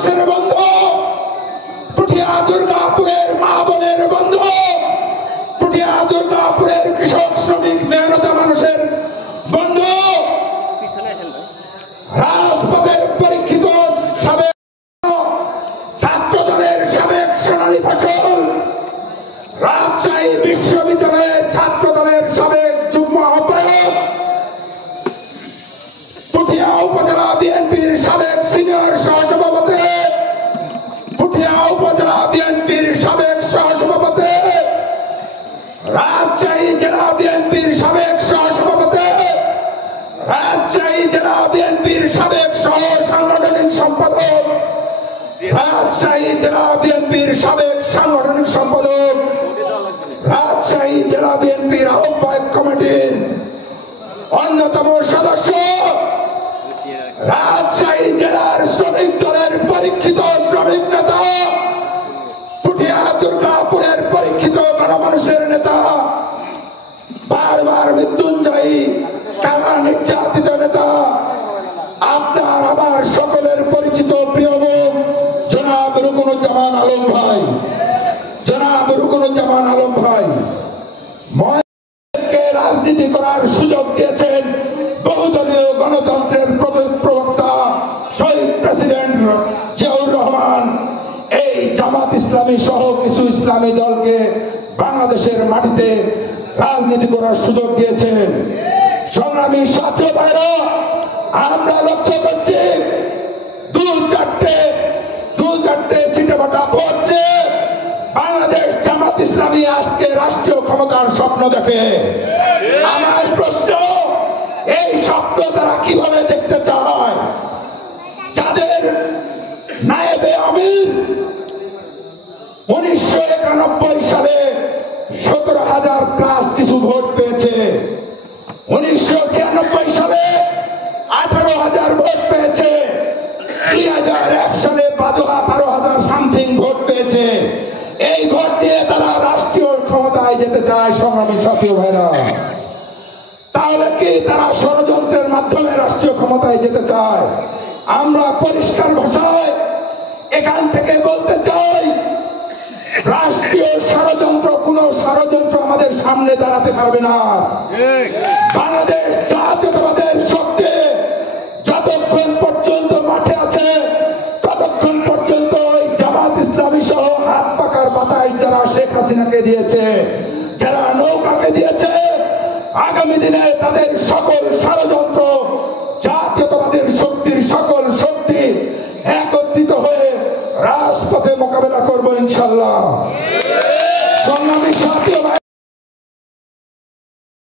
মানুষের বন্ধু, পুঠিয়া দুর্গাপুরের মা বোনের বন্ধু, পুঠিয়া দুর্গাপুরের কৃষক শ্রমিক মেহনতা মানুষের বন্ধু, রাজপথের পরীক্ষিত সাবেক ছাত্র দলের সাবেক সোনালী ফসল, রাজশাহী বিশ্ববিদ্যালয়ের ছাত্র দলের সাবেক যুগ্ম আহ্বায়ক, পুঠিয়া উপজেলা বিএনপির সাবেক সিনিয়র সহসভাপতি, পুঠিয়া উপজেলা বিএনপির সাবেক সহসভাপতি, রাজশাহী জেলা বিএনপির সাবেক সহসভাপতি, রাজশাহী জেলা বিএনপির সাবেক সহ সাংগঠনিক সম্পাদক, রাজশাহী জেলা বিএনপির সাবেক সাংগঠনিক সম্পাদক, রাজশাহী জেলা বিএনপির আহ্বায়ক কমিটির অন্যতম সদস্য, রাজশাহী জেলার শ্রমিক দলের পরীক্ষিত শ্রমিক নেতা, পুঠিয়া দুর্গাপুরের পরীক্ষিত গণমানুষের নেতা, বারবার মৃত্যুঞ্জয়ী কারা নির্যাতিত নেতা, আপনার আমার সকলের পরিচিত প্রিয় মুখ জনাব রুকনুজ্জামান আলম ভাই, জনাব রুকনুজ্জামান আলম ভাই ময়কে রাজনীতি করার সুযোগ দিয়েছেন বহুদলীয় গণতন্ত্রের প্রবক্তা শহীদ প্রেসিডেন্ট জিয়াউর রহমান। এই জামাত ইসলামী সহ কিছু ইসলামী দলকে বাংলাদেশের মাটিতে রাজনীতি করার সুযোগ দিয়েছেন। সংগ্রামী ছাত্র ভাইরা, আমরা লক্ষ্য করছি দু চারটে সিটেবাটা ভোট দিয়ে বাংলাদেশ জামাত ইসলামী আজকে রাষ্ট্রীয় ক্ষমতার স্বপ্ন দেখে। আমার প্রশ্ন, এই স্বপ্ন তারা কিভাবে দেখতে চায়? যাদের নায়েবে আমির 1991 সালে 17,000 প্লাস কিছু ভোট পেয়েছে, 1996 সালে 18,000 ভোট পেয়েছে, 2001 সালে 12,000 সামথিং ভোট পেয়েছে। এই ভোট দিয়ে তারা রাষ্ট্রীয় ক্ষমতায় যেতে চায়। সংগ্রামী ছাত্র ভাইরা, তাহলে কি তারা ষড়যন্ত্রের মাধ্যমে রাষ্ট্রীয় ক্ষমতায় যেতে চায়? আমরা পরিষ্কার ভাষায় এখান থেকে বলতে চাই, রাষ্ট্রীয় ষড়যন্ত্র, কোন ষড়যন্ত্র আমাদের সামনে দাঁড়াতে পারবে না। বাংলাদেশ জাতীয়তাবাদের শক্তি যতক্ষণ পর্যন্ত মাঠে আছে ততক্ষণ পর্যন্ত ওই জামাত ইসলামী সহ হাত পাকার বাতাস যারা শেখ হাসিনাকে দিয়েছে, যারা নৌকাকে দিয়েছে, আগামী দিনে তাদের সকল ষড়যন্ত্র, জাতীয়তাবাদের শক্তির সকল শক্তি একত্রিত হয়ে রাজপথে মোকাবেলা করবো ইনশাল্লাহ। সংগ্রামী সাথী